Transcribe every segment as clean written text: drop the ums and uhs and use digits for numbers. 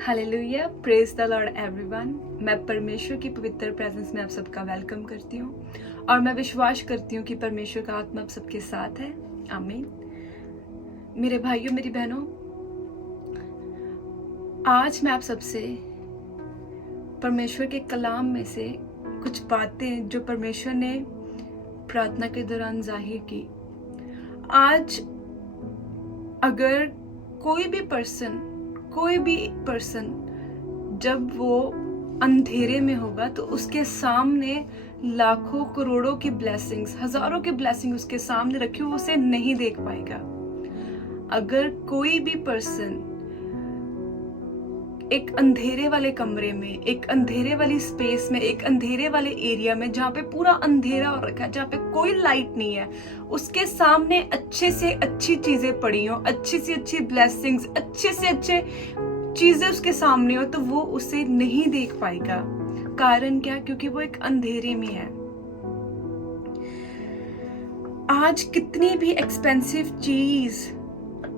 Hallelujah, praise the Lord everyone. मैं परमेश्वर की पवित्र प्रेजेंस में आप सबका वेलकम करती हूँ और मैं विश्वास करती हूँ कि परमेश्वर का आत्मा आप सबके साथ है। आमीन। मेरे भाइयों, मेरी बहनों, आज मैं आप सबसे परमेश्वर के कलाम में से कुछ बातें जो परमेश्वर ने प्रार्थना के दौरान जाहिर की। आज अगर कोई भी पर्सन जब वो अंधेरे में होगा तो उसके सामने लाखों करोड़ों की ब्लेसिंग्स, हजारों की ब्लेसिंग उसके सामने रखी हो, उसे नहीं देख पाएगा। अगर कोई भी पर्सन एक अंधेरे वाले कमरे में, एक अंधेरे वाली स्पेस में, एक अंधेरे वाले एरिया में जहाँ पे पूरा अंधेरा हो रखा है, जहाँ पे कोई लाइट नहीं है, उसके सामने अच्छे से अच्छी चीजें पड़ी हो, अच्छी से अच्छी ब्लेसिंग्स, अच्छे से अच्छे चीजें उसके सामने हो, तो वो उसे नहीं देख पाएगा। कारण क्या? क्योंकि वो एक अंधेरे में है। आज कितनी भी एक्सपेंसिव चीज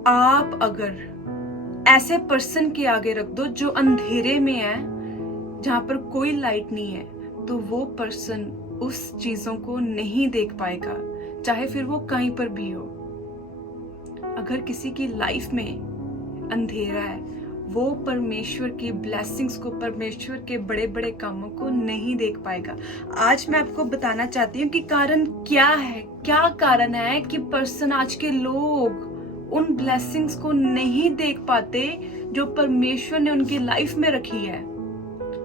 आप अगर ऐसे पर्सन के आगे रख दो जो अंधेरे में है, जहां पर कोई लाइट नहीं है, तो वो पर्सन उस चीजों को नहीं देख पाएगा, चाहे फिर वो कहीं पर भी हो। अगर किसी की लाइफ में अंधेरा है, वो परमेश्वर की ब्लेसिंग्स को, परमेश्वर के बड़े बड़े कामों को नहीं देख पाएगा। आज मैं आपको बताना चाहती हूँ कि कारण क्या है। क्या कारण है कि पर्सन, आज के लोग उन ब्लेसिंग्स को नहीं देख पाते जो परमेश्वर ने उनकी लाइफ में रखी है।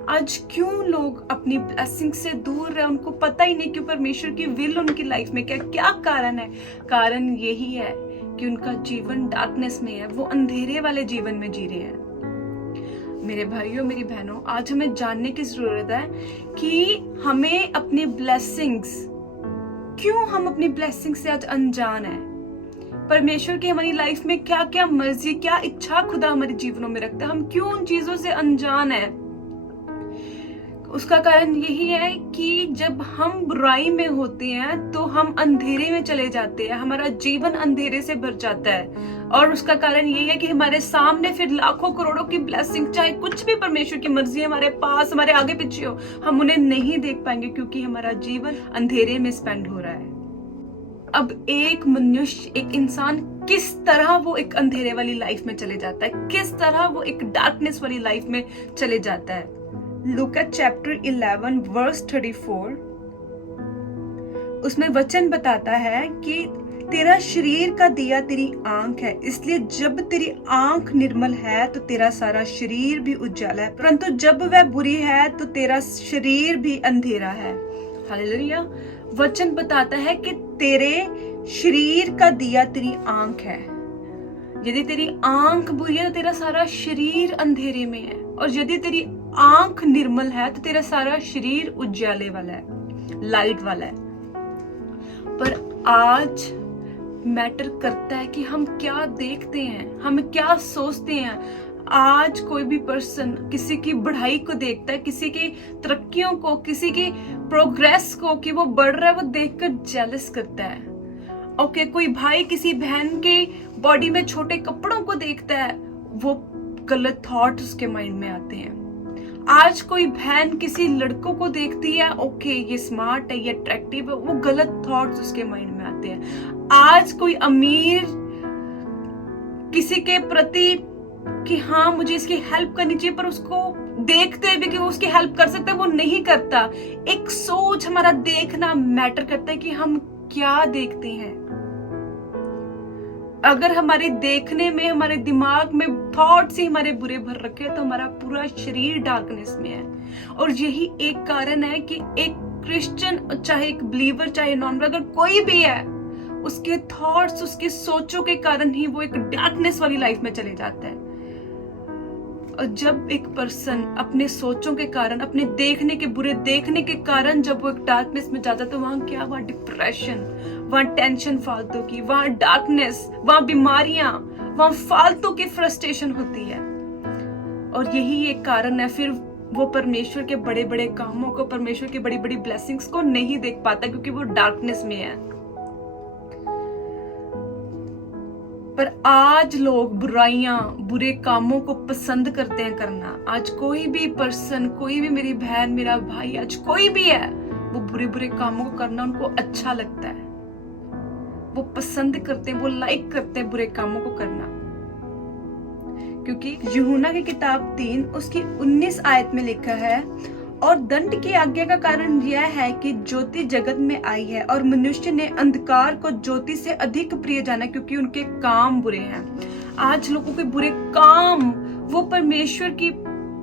आज क्यों लोग अपनी ब्लेसिंग से दूर है, उनको पता ही नहीं कि परमेश्वर की विल उनकी लाइफ में क्या कारण है। कारण यही है कि उनका जीवन डार्कनेस में है, वो अंधेरे वाले जीवन में जी रहे हैं। मेरे भाइयों, मेरी बहनों, आज हमें जानने की जरूरत है कि हमें अपनी ब्लेसिंग्स, क्यों हम अपनी ब्लेसिंग से आज अनजान है। परमेश्वर की हमारी लाइफ में क्या क्या मर्जी, क्या इच्छा खुदा हमारे जीवनों में रखता है, हम क्यों उन चीजों से अनजान है। उसका कारण यही है कि जब हम बुराई में होते हैं तो हम अंधेरे में चले जाते हैं, हमारा जीवन अंधेरे से भर जाता है। और उसका कारण यही है कि हमारे सामने फिर लाखों करोड़ों की ब्लेसिंग, चाहे कुछ भी परमेश्वर की मर्जी हमारे पास, हमारे आगे पीछे हो, हम उन्हें नहीं देख पाएंगे क्योंकि हमारा जीवन अंधेरे में स्पेंड हो रहा है। अब एक मनुष्य, एक इंसान किस तरह वो एक अंधेरे वाली लाइफ में चले जाता है, किस तरह वो एक डार्कनेस वाली लाइफ में चले जाता है। लूका चैप्टर 11 वर्स 34, उसमें वचन बताता है कि तेरा शरीर का दिया तेरी आंख है, इसलिए जब तेरी आंख निर्मल है तो तेरा सारा शरीर भी उज्जवल है, परंतु जब वह बुरी है तो तेरा शरीर भी अंधेरा है। हालेलुया। वचन बताता है कि तेरे शरीर का दिया तेरी आंख है। यदि तेरी आंख बुरी है तो तेरा सारा शरीर अंधेरे में है, और यदि तेरी आंख निर्मल है तो तेरा सारा शरीर उज्याले वाला है, लाइट वाला है। पर आज मैटर करता है कि हम क्या देखते हैं, हम क्या सोचते हैं। आज कोई भी पर्सन किसी की बढ़ाई को देखता है, किसी की तरक्कियों को, किसी की प्रोग्रेस को, कि वो बढ़ रहा है, वो देखकर जेलस करता है। ओके, कोई भाई किसी बहन के बॉडी में छोटे कपड़ों को देखता है, वो गलत थॉट उसके माइंड में आते हैं। आज कोई बहन किसी लड़कों को देखती है, ओके ये स्मार्ट है, ये अट्रैक्टिव है, वो गलत थॉट्स उसके माइंड में आते हैं। आज कोई अमीर किसी के प्रति कि हाँ मुझे इसकी हेल्प करनी चाहिए, पर उसको देखते भी कि वो उसकी हेल्प कर सकता है, वो नहीं करता। एक सोच, हमारा देखना मैटर करता है कि हम क्या देखते हैं। अगर हमारे देखने में, हमारे दिमाग में थॉट्स ही हमारे बुरे भर रखे हैं, तो हमारा पूरा शरीर डार्कनेस में है। और यही एक कारण है कि एक क्रिश्चियन, चाहे एक बिलीवर, चाहे नॉन बिलीवर, अगर कोई भी है, उसके थॉट्स, उसकी सोचों के कारण ही वो एक डार्कनेस वाली लाइफ में चले जाता है। और जब एक पर्सन अपने सोचों के कारण, अपने देखने के, बुरे देखने के कारण जब वो एक डार्कनेस में जाता है, तो वहां क्या, वहां डिप्रेशन, वहां टेंशन फालतू की, वहां डार्कनेस, वहां बीमारियां, वहां फालतू की फ्रस्ट्रेशन होती है। और यही एक कारण है, फिर वो परमेश्वर के बड़े बड़े कामों को, परमेश्वर की बड़ी बड़ी ब्लेसिंग्स को नहीं देख पाता, क्योंकि वो डार्कनेस में है। पर आज लोग बुराइयां, बुरे कामों को पसंद करते हैं करना। आज कोई भी पर्सन, कोई भी मेरी बहन, मेरा भाई, आज कोई भी है, वो बुरे बुरे कामों को करना उनको अच्छा लगता है, वो पसंद करते हैं, वो लाइक करते हैं बुरे कामों को करना। क्योंकि यूहन्ना की किताब 3 उसकी 19 आयत में लिखा है, और दंड की आज्ञा का कारण यह है कि ज्योति जगत में आई है और मनुष्य ने अंधकार को ज्योति से अधिक प्रिय जाना, क्योंकि उनके काम बुरे हैं। आज लोगों के बुरे काम, वो परमेश्वर की,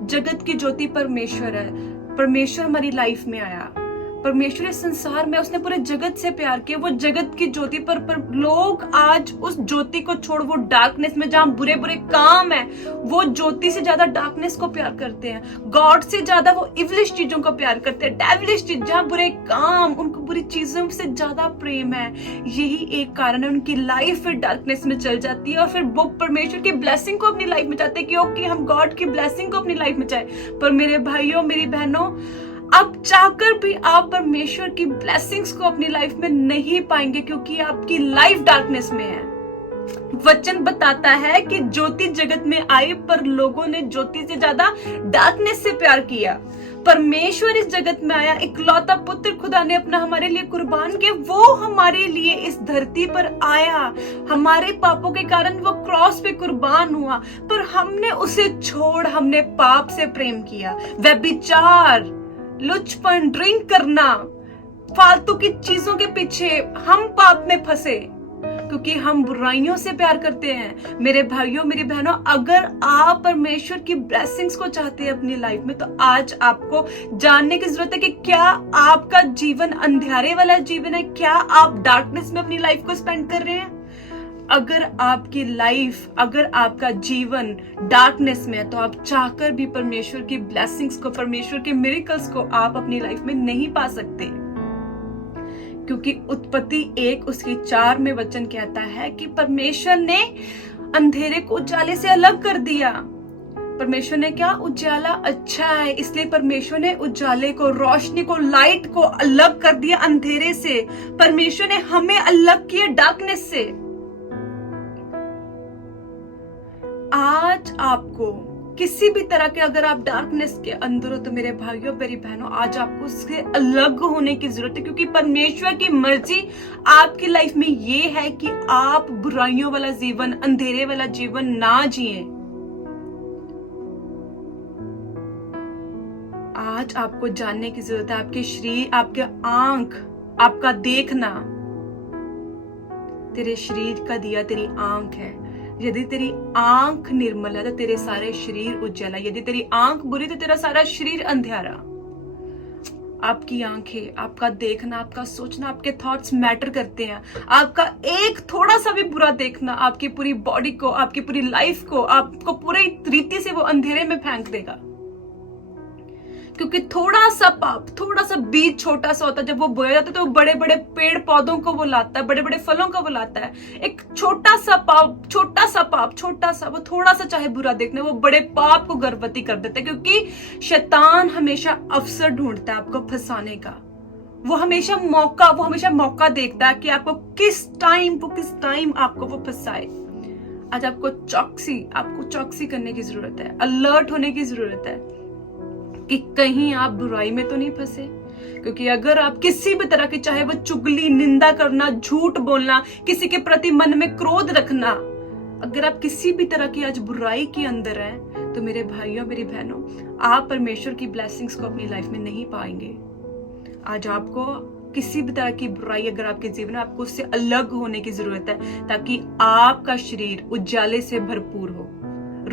जगत की ज्योति परमेश्वर है। परमेश्वर हमारी लाइफ में आया, परमेश्वर इस संसार में, उसने पूरे जगत से प्यार किया, वो जगत की ज्योति पर लोग आज उस ज्योति को छोड़ वो डार्कनेस में, जहां बुरे बुरे काम है, वो ज्योति से ज्यादा डार्कनेस को प्यार करते हैं। गॉड से ज्यादा वो इवलिश चीजों को प्यार करते हैं, डेविलिश चीज, जहां बुरे काम, उनको बुरी चीजों से ज्यादा प्रेम है। यही एक कारण है उनकी लाइफ फिर डार्कनेस में चल जाती है, और फिर वो परमेश्वर की ब्लेसिंग को अपनी लाइफ में चाहते हैं कि ओके, हम गॉड की ब्लेसिंग को अपनी लाइफ में चाहे। पर मेरे भाइयों, मेरी बहनों, आप चाहकर भी आप परमेश्वर की ब्लेसिंग्स को अपनी लाइफ में नहीं पाएंगे, क्योंकि आपकी लाइफ डार्कनेस में है। वचन बताता है कि ज्योति जगत में आई, पर लोगों ने ज्योति से ज्यादा डार्कनेस से प्यार किया। परमेश्वर इस जगत में आया, इकलौता पुत्र खुदा ने अपना हमारे लिए कुर्बान किया, वो हमारे लिए इस धरती पर आया, हमारे पापों के कारण वो क्रॉस पे कुर्बान हुआ, पर हमने उसे छोड़, हमने पाप से प्रेम किया। व्यभिचार, लुचपन, ड्रिंक करना, फालतू की चीजों के पीछे हम पाप में फंसे, क्योंकि हम बुराइयों से प्यार करते हैं। मेरे भाइयों, मेरी बहनों, अगर आप परमेश्वर की ब्लेसिंग्स को चाहते हैं अपनी लाइफ में, तो आज आपको जानने की जरूरत है कि क्या आपका जीवन अंधेरे वाला जीवन है, क्या आप डार्कनेस में अपनी लाइफ को स्पेंड कर रहे हैं। अगर आपकी लाइफ, अगर आपका जीवन डार्कनेस में है, तो आप चाहकर भी परमेश्वर की ब्लेसिंग्स को, परमेश्वर के मिरेकल्स को आप अपनी लाइफ में नहीं पा सकते। क्योंकि उत्पत्ति 1 उसकी 4 में वचन कहता है कि परमेश्वर ने अंधेरे को उजाले से अलग कर दिया। परमेश्वर ने क्या, उजाला अच्छा है, इसलिए परमेश्वर ने उजाले को, रोशनी को, लाइट को अलग कर दिया अंधेरे से। परमेश्वर ने हमें अलग किया डार्कनेस से। आज आपको किसी भी तरह के, अगर आप डार्कनेस के अंदर हो, तो मेरे भाइयों, मेरी बहनों, आज आपको उससे अलग होने की जरूरत है, क्योंकि परमेश्वर की मर्जी आपकी लाइफ में ये है कि आप बुराइयों वाला जीवन, अंधेरे वाला जीवन ना जिए। आज आपको जानने की जरूरत है, आपके शरीर, आपके आंख, आपका देखना, तेरे शरीर का दिया तेरी आंख है। यदि तेरी आंख निर्मल है तो तेरे सारे शरीर उज्जवल है, यदि तेरी आंख बुरी तो तेरा सारा शरीर अंधेरा। आपकी आंखें, आपका देखना, आपका सोचना, आपके थॉट्स मैटर करते हैं। आपका एक थोड़ा सा भी बुरा देखना आपकी पूरी बॉडी को, आपकी पूरी लाइफ को, आपको पूरी रीति से वो अंधेरे में फेंक देगा। क्योंकि थोड़ा सा पाप, थोड़ा सा बीज छोटा सा होता है, जब वो बोया जाता है तो बड़े बड़े पेड़ पौधों को वो लाता है, बड़े बड़े फलों को वो लाता है। एक छोटा सा पाप, छोटा सा, वो थोड़ा सा चाहे बुरा देखने, वो बड़े पाप को गर्भवती कर देता है। क्योंकि शैतान हमेशा अवसर ढूंढता है आपको फंसाने का। वो हमेशा मौका देखता है कि आपको किस टाइम आपको वो फंसाए। आज आपको चौकसी करने की जरूरत है, अलर्ट होने की जरूरत है कि कहीं आप बुराई में तो नहीं फंसे। क्योंकि अगर आप किसी भी तरह की, चाहे वो चुगली, निंदा करना, झूठ बोलना, किसी के प्रति मन में क्रोध रखना, अगर आप किसी भी तरह की आज बुराई के अंदर हैं, तो मेरे भाइयों, मेरी बहनों, आप परमेश्वर की ब्लेसिंग्स को अपनी लाइफ में नहीं पाएंगे। आज आपको किसी भी तरह की बुराई अगर आपके जीवन में, आपको उससे अलग होने की जरूरत है, ताकि आपका शरीर उजाले से भरपूर हो,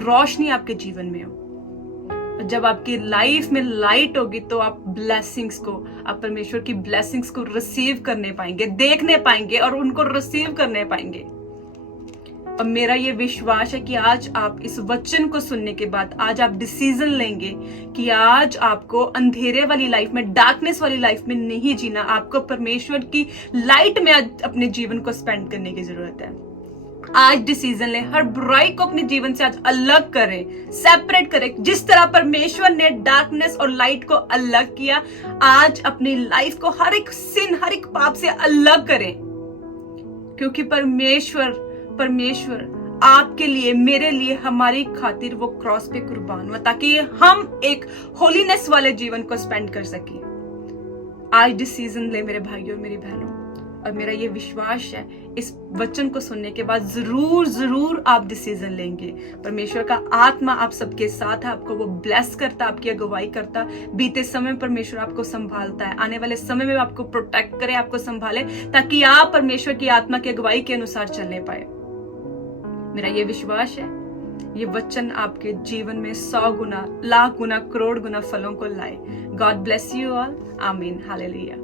रोशनी आपके जीवन में हो। जब आपकी लाइफ में लाइट होगी तो आप ब्लेसिंग्स को, आप परमेश्वर की ब्लेसिंग्स को रिसीव करने पाएंगे, देखने पाएंगे और उनको रिसीव करने पाएंगे। और मेरा ये विश्वास है कि आज आप इस वचन को सुनने के बाद आज आप डिसीजन लेंगे कि आज आपको अंधेरे वाली लाइफ में, डार्कनेस वाली लाइफ में नहीं जीना, आपको परमेश्वर की लाइट में आज अपने जीवन को स्पेंड करने की जरूरत है। आज डिसीजन लें, हर बुराई को अपने जीवन से आज अलग करें, सेपरेट करें। जिस तरह परमेश्वर ने डार्कनेस और लाइट को अलग किया, आज अपनी लाइफ को हर एक सिन, हर एक पाप से अलग करें। क्योंकि परमेश्वर परमेश्वर आपके लिए, मेरे लिए, हमारी खातिर वो क्रॉस पे कुर्बान हुआ ताकि हम एक होलीनेस वाले जीवन को स्पेंड कर सके। आज डिसीजन ले मेरे भाइयों और मेरी बहनों, और मेरा ये विश्वास है इस वचन को सुनने के बाद जरूर जरूर आप डिसीजन लेंगे। परमेश्वर का आत्मा आप सबके साथ है, आपको वो ब्लेस करता, आपकी अगुवाई करता। बीते समय में परमेश्वर आपको संभालता है, आने वाले समय में आपको प्रोटेक्ट करे, आपको संभाले, ताकि आप परमेश्वर की आत्मा की अगुवाई के अनुसार चलने पाए। मेरा ये विश्वास है ये वचन आपके जीवन में 100 गुना, लाख गुना, करोड़ गुना फलों को लाए। God bless you all. आमीन। हालेलुया।